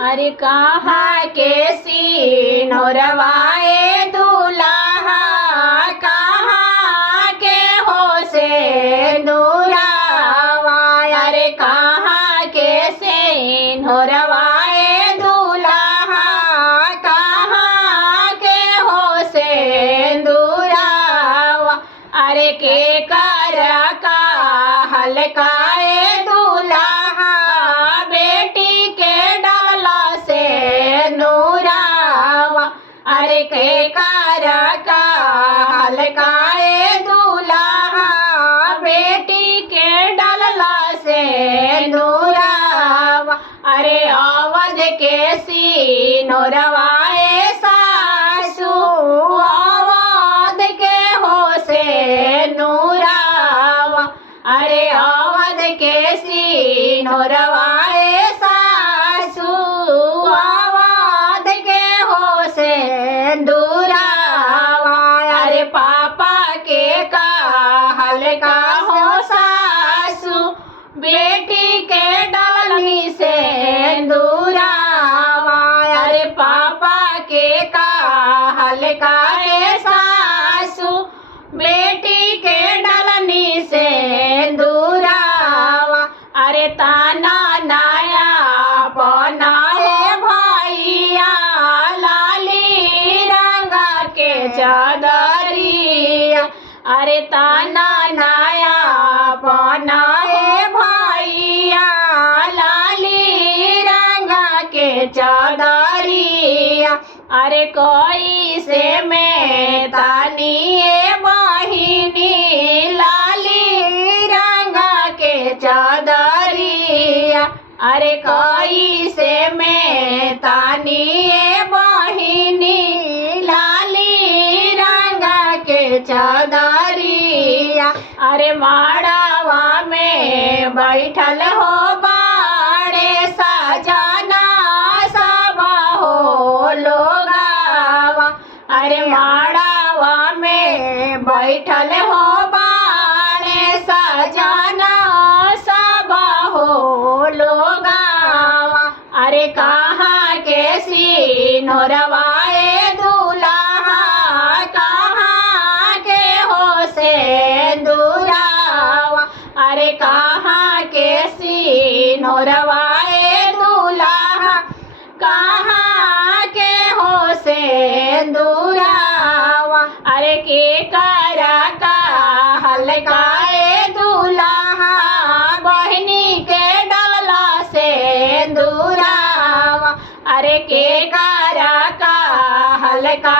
अरे कहाँ के सिंदूरवाए दूल्हा, कहाँ के हो सिंदूरवा। अरे कहाँ के सिंदूरवाए दूल्हा, कहाँ के हो सिंदूरवा। अरे के कर का हलकाए दूल्हा, बेटी के डाला से नूरावा। अरे के कर का हलकाए दूल्हा, बेटी के डाला से नूरावा। अरे अवध के सिंदूरवाए सासू, अवध के हो सिंदूरवा। अरे अवध के सिंदूरवाए सासू, अवध के हो सिंदूरवा। अरे पापा के कहल का हो सासू, बेटी के डालनी सिंदूरवा। अरे पापा के कहल का है सासू, बेटी के डालनी सिंदूरवा। अरे ताना नाया बनाए भैया, लाली रंग के चादरिया। अरे ताना नाया बनाए भैया, लाली रंग के चादरिया। अरे कोई से में तानी बहिनी, लाली रंग के चादरिया। अरे कोई से में तानी बहिनी, लाली रंग के चादरिया। अरे माड़ावा में बैठल हो बाड़े सजना सब हो लोगावा। अरे माड़ावा में बैठल हो बाड़े सजना सब हो लोगावा। अरे कहाँ के सिंदूरवाए दूल्हा, कहाँ के हो सिंदूरवा। अरे कहाँ के सिंदूरवाए दूल्हा, कहाँ के हो सिंदूरवा। अरे के कर का हलकाए दूल्हा, बहनी के डाला सिंदूरवा। अरे के कर का हलका